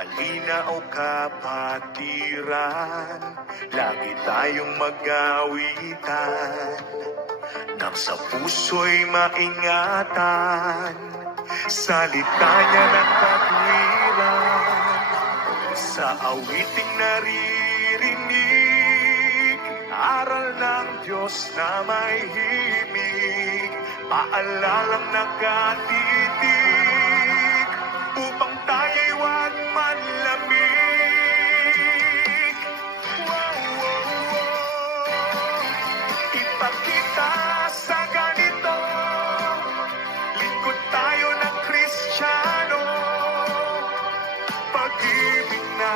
Halina o kapatiran, lagi tayong mag-awitan, nang sa puso'y maingatan, salita niya ng katwiran. Sa awiting naririnig, aral ng Diyos na may himig, paalalang nakatitig, upang tayo'y huwag manlamig. Wow, wow, wow. Ipakita sa ganito, lingkod tayo ng Kristiyano, pag-ibig na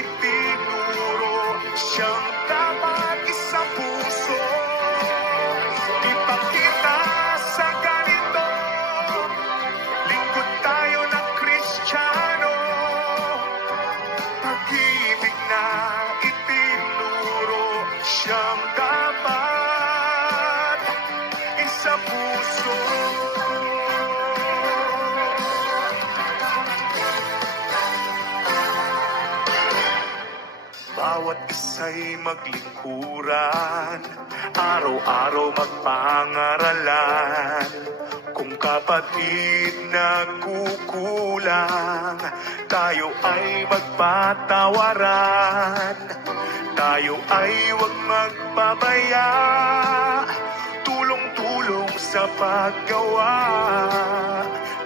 itinuro, siyang dapat sa puso. Ipakita sa ganito, lingkod tayo ng Kristiyano, pag-ibig na itinuro, siyang dapat sa puso. Bawat isa'y maglingkuran, araw-araw magpangaralan. Kung kapatid nagkukulang, tayo ay magpatawaran. Tayo ay huwag magpabaya, tulong-tulong sa paggawa.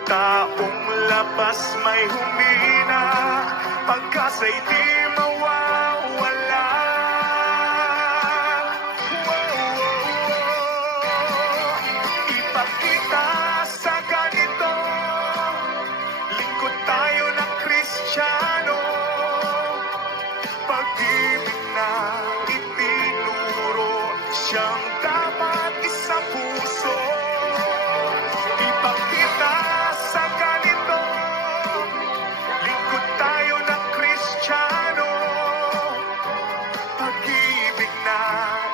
Taong labas may humina, pagkasa'y di mawawala. Wow, wow, wow. Ipakita sa ganito, lingkod tayo ng Kristiyano, pag-ibig na itinuro, siyang dapat sa puso. Ipakita sa ganito, lingkod tayo ng Kristiyano, pag-ibig na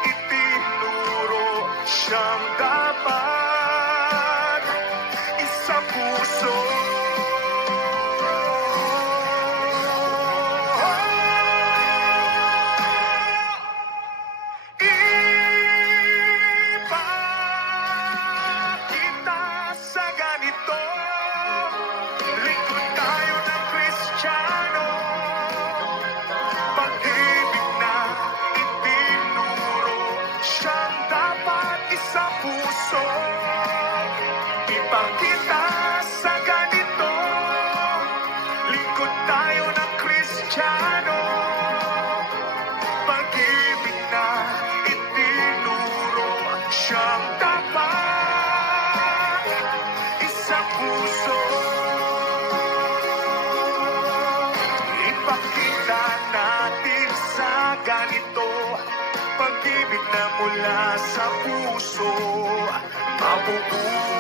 itinuro, siyang dapat sa puso. Ipakita sa ganito, lingkod tayo ng Kristiyano, pag-ibig na itinuro, siyang dapat sa puso. Ipakita sa ganito, lingkod tayo ng Kristiyano, pag-ibig na itinuro, siyang dapat sa puso. Ipakita natin sa ganito, pag-ibig na mula sa puso, mabubuhay